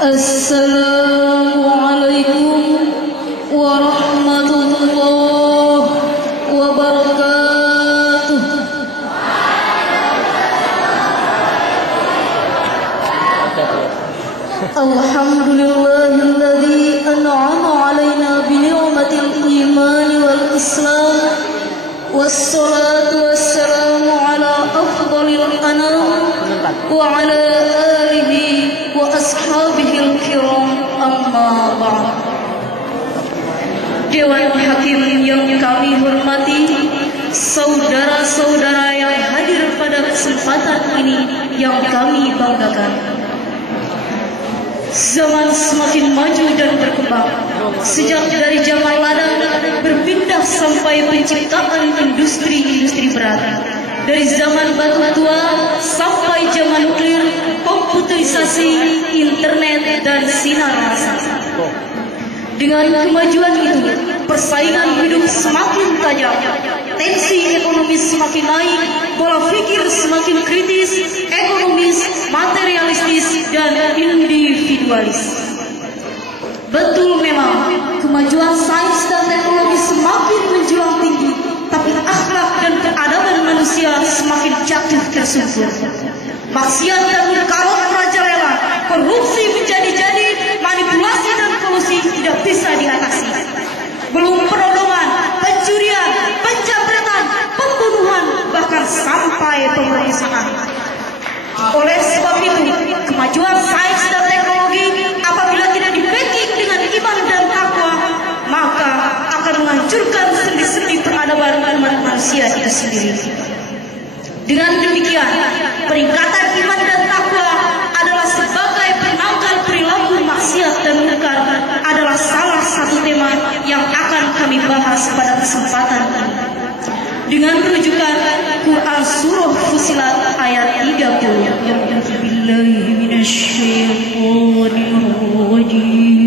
Assalamualaikum warahmatullahi wabarakatuh. Alhamdulillahilladzi an'ama 'alaina bi ni'matil iman wal islam. Wassalatu wassalamu ala afdhalil anam wa ala alihi wa ashabihil kiram, amma ba'd. Dewan Hakim yang kami hormati, saudara-saudara yang hadir pada kesempatan ini yang kami banggakan. Zaman semakin maju dan berkembang. Sejak dari zaman ladang berpindah sampai penciptaan industri-industri berat. Dari zaman batu tua sampai zaman nuklir, komputerisasi, internet, dan sinar massa. Dengan kemajuan itu, persaingan hidup semakin tajam, tensi ekonomi semakin naik, pola pikir semakin kritis, ekonomis, materialistis, dan individualis. Betul memang, kemajuan sains dan teknologi semakin menjulang tinggi, tapi akhlak dan peradaban manusia semakin jatuh tersungkur. Maksiat dan mudarat merajalela, korupsi menjadi-jadi, manipulasi dan kolusi tidak bisa diatasi. Belum perundungan, pencurian, penjamretan, pembunuhan, bahkan sampai pemerkosaan. Oleh sebab itu, kemajuan sains dan teknologi apabila tidak di-backing dengan iman dan takwa, maka akan menghancurkan sendi-sendi peradaban umat manusia itu sendiri. Dengan demikian, peningkatan iman dan takwa adalah sebagai penangkal perilaku maksiat dan munkar adalah salah satu tema yang akan kami bahas pada kesempatan ini. Dengan rujukan Quran Surah Fussilat ayat 30. A'udzubillahi minasyaitonir rajim.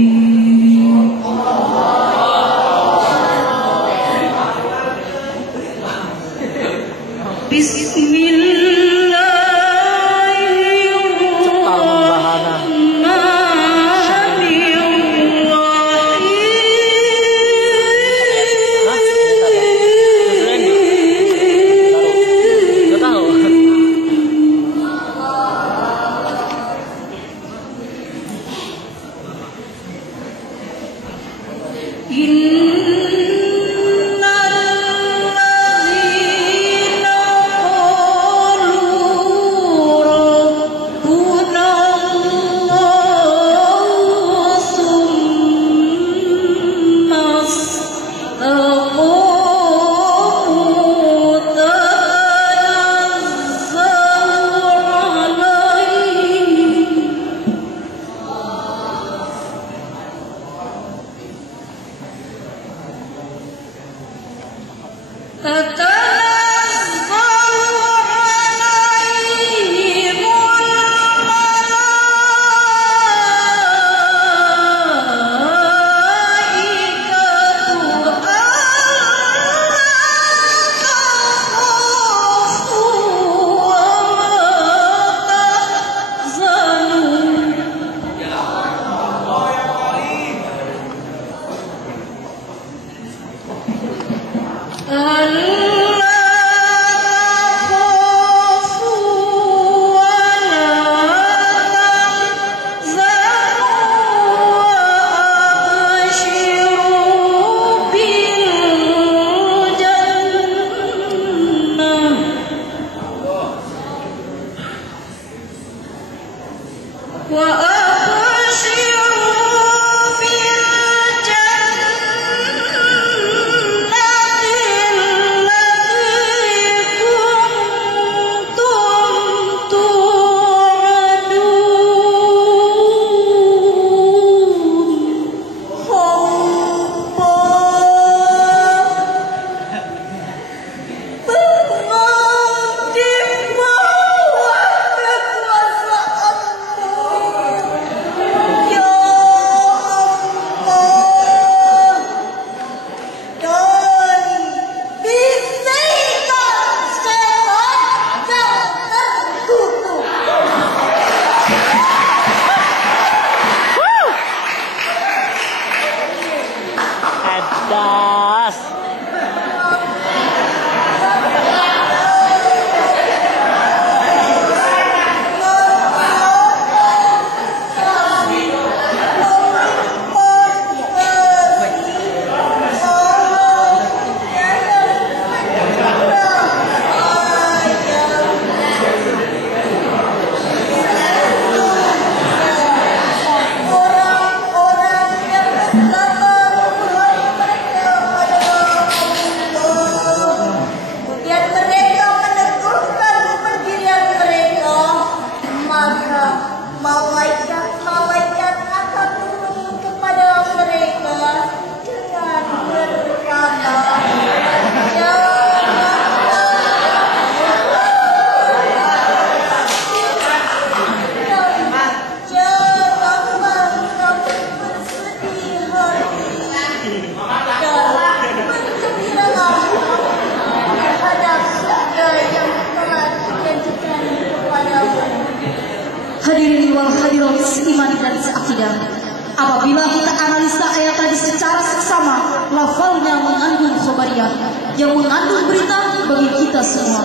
akidah. Apabila kita analisa ayat tadi secara seksama, lafalnya mengandung khabariyah yang mengandung berita bagi kita semua.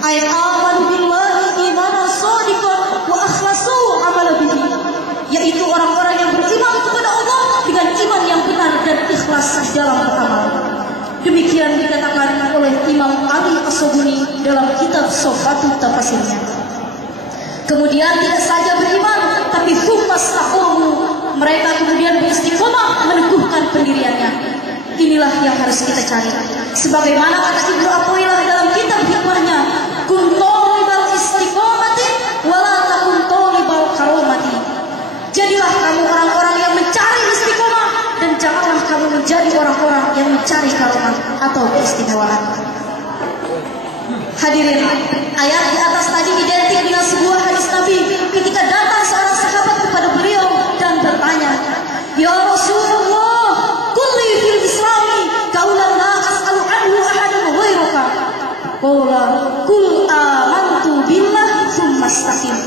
Ayat amanu billahi imanan shadiqan wa akhlasu amala bihi, yaitu orang-orang yang beriman kepada Allah dengan iman yang benar dan ikhlas di dalam beramal. Demikian dikatakan oleh Imam Ali As-Sabuni dalam kitab Sofatul Tafasirnya. Kemudian tidak saja beriman, tapi tsumastaqamu, mereka kemudian beristiqomah meneguhkan pendiriannya. Inilah yang harus kita cari. Sebagaimana kata Ibnu Athaillah dalam kitab hikmahnya, kun talibal istiqomati wala takun talibal karomati. Jadilah kamu orang-orang yang mencari istiqomah dan janganlah kamu menjadi orang-orang yang mencari karomah atau keistimewaan. Hadirin, ayat di atas tadi identik dengan sebuah hadis Nabi ketika datang seorang sahabat kepada beliau dan bertanya, "Ya Rasulullah, kulli fil Islami qaulan la as'alu anhu ahadan ghairuka." Qala, "Qul amantu billah tsumma istaqim."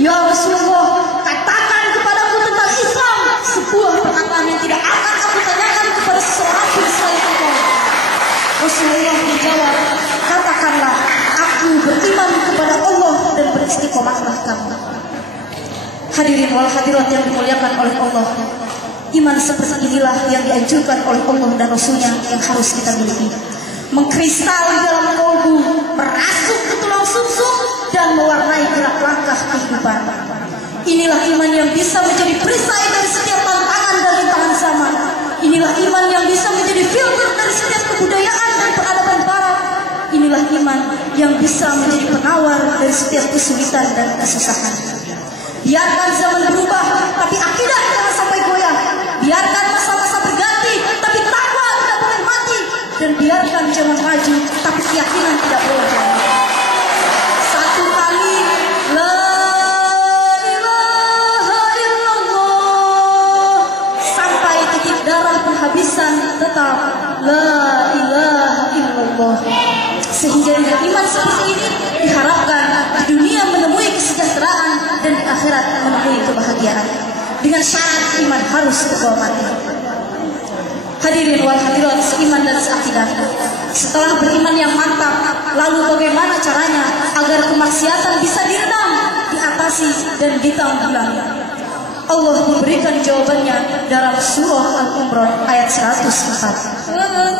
Ya Rasulullah, katakan kepadaku tentang Islam sebuah perkataan yang tidak akan aku tanyakan kepada seseorang pun selain engkau. Rasulullah menjawab, katakanlah, aku beriman kepada Allah dan beristiqomahlah kamu. Hadirin wal hadirat yang dimuliakan oleh Allah, iman seperti inilah yang dianjurkan oleh Allah dan Rasulnya yang harus kita miliki. Mengkristal di dalam kalbu, merasuk ke tulang sumsum dan mewarnai gerak langkah kehidupan. Inilah iman yang bisa menjadi perisai dari setiap tantangan dan rintangan zaman. Inilah iman yang bisa menjadi filter dari setiap kebudayaan dan peradaban barat. Inilah iman yang bisa menjadi penawar dari setiap kesulitan dan kesusahan. Biarkan zaman berubah, tapi akidah jangan sampai goyah. Biarkan masa-masa berganti, tapi takwa tidak boleh mati. Dan biarkan zaman maju, tapi keyakinan tidak boleh jatuh. Satu kali, la ilaha illallah, sampai titik darah penghabisan tetap la ilaha illallah. Sehingga dengan iman seperti ini diharapkan di dunia menemui kesejahteraan dan di akhirat menemui kebahagiaan. Dengan syarat iman harus terbawa mati. Hadirin wal hadirat seiman dan seakidah. Setelah beriman yang mantap, lalu bagaimana caranya agar kemaksiatan bisa diredam, diatasi dan ditanggulangi? Allah memberikan jawabannya dalam surah Al-Imran ayat 104.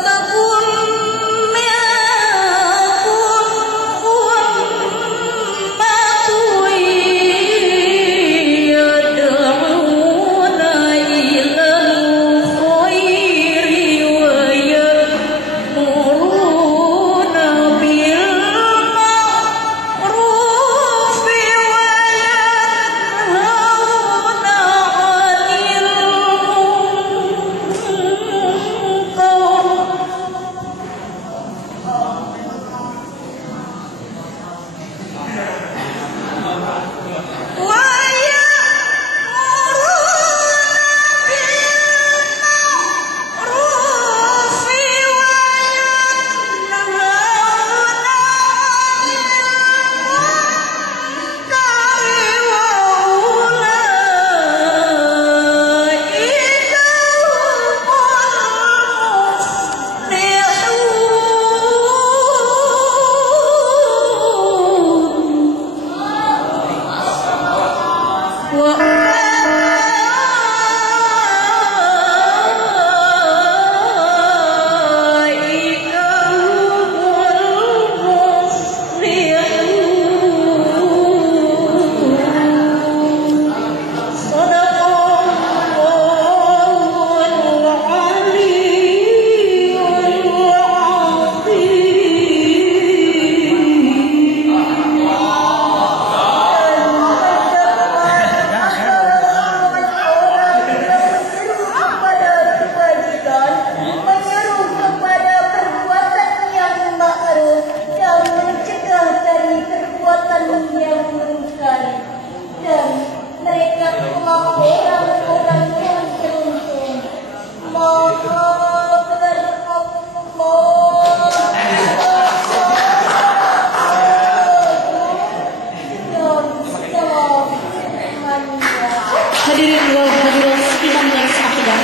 Hadirin wal hadirat iman dan akidah.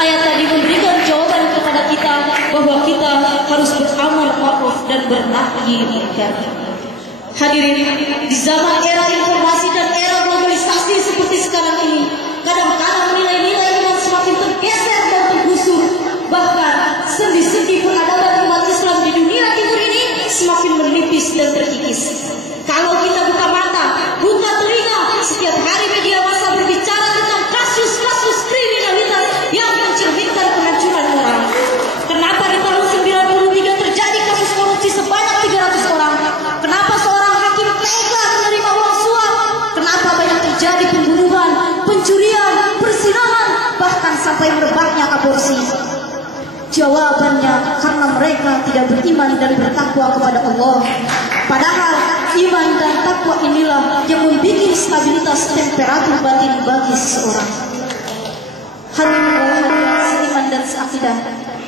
Ayat tadi memberikan jawaban kepada kita bahwa kita harus beramal ma'ruf dan bernahi munkar. Hadirin, di zaman era informasi dan era globalisasi seperti sekarang ini, kadang-kadang nilai-nilai iman semakin tergeser dan tergusur. Bahkan sendi-sendi peradaban umat Islam di dunia timur ini semakin menipis dan terkikis. Kalau kita buka mata, buka telinga, setiap hari media massa berbicara tentang kasus-kasus kriminalitas yang mencerminkan penghancuran moral. Kenapa di tahun 93 terjadi kasus korupsi sebanyak 300 orang? Kenapa seorang hakim tega menerima uang suap? Kenapa banyak terjadi pembunuhan, pencurian, persinahan, bahkan sampai merebaknya aborsi? Jawabannya karena mereka tidak beriman dan bertakwa kepada Allah. Padahal iman dan takwa inilah yang membuat stabilitas temperatur batin bagi seseorang. Hadirin seiman dan seakidah.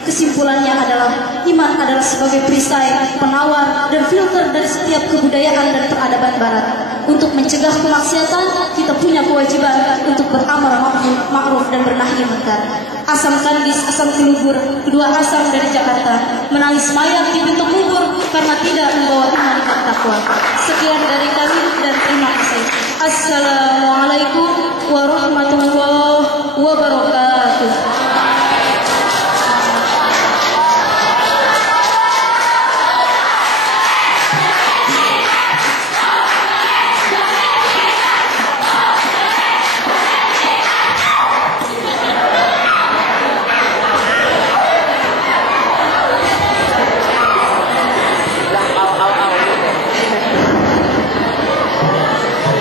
Kesimpulannya adalah iman adalah sebagai perisai, penawar, dan filter dari setiap kebudayaan dan peradaban barat. Untuk mencegah kemaksiatan, kita punya kewajiban untuk beramal ma'ruf dan bernahi munkar. Asam Kandis, asam Kilubur, kedua asam dari Jakarta, menangis mayat di pintu kubur karena tidak membawa iman dan takwa. Sekian dari kami dan terima kasih. Assalamualaikum warahmatullahi wabarakatuh.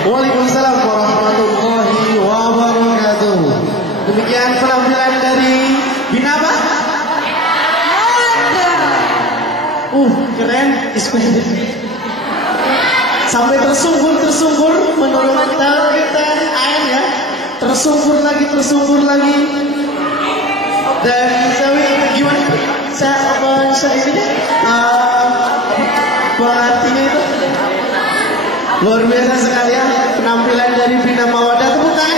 Waalaikumsalam warahmatullahi wabarakatuh. Demikian penampilan dari Binaba. Keren. Sampai tersungkur menurut kita air ya. Tersungkur lagi. Dan gimana? Saya ini pengertiannya itu luar biasa sekali ya penampilan dari Bina Mawadah. Tepuk tangan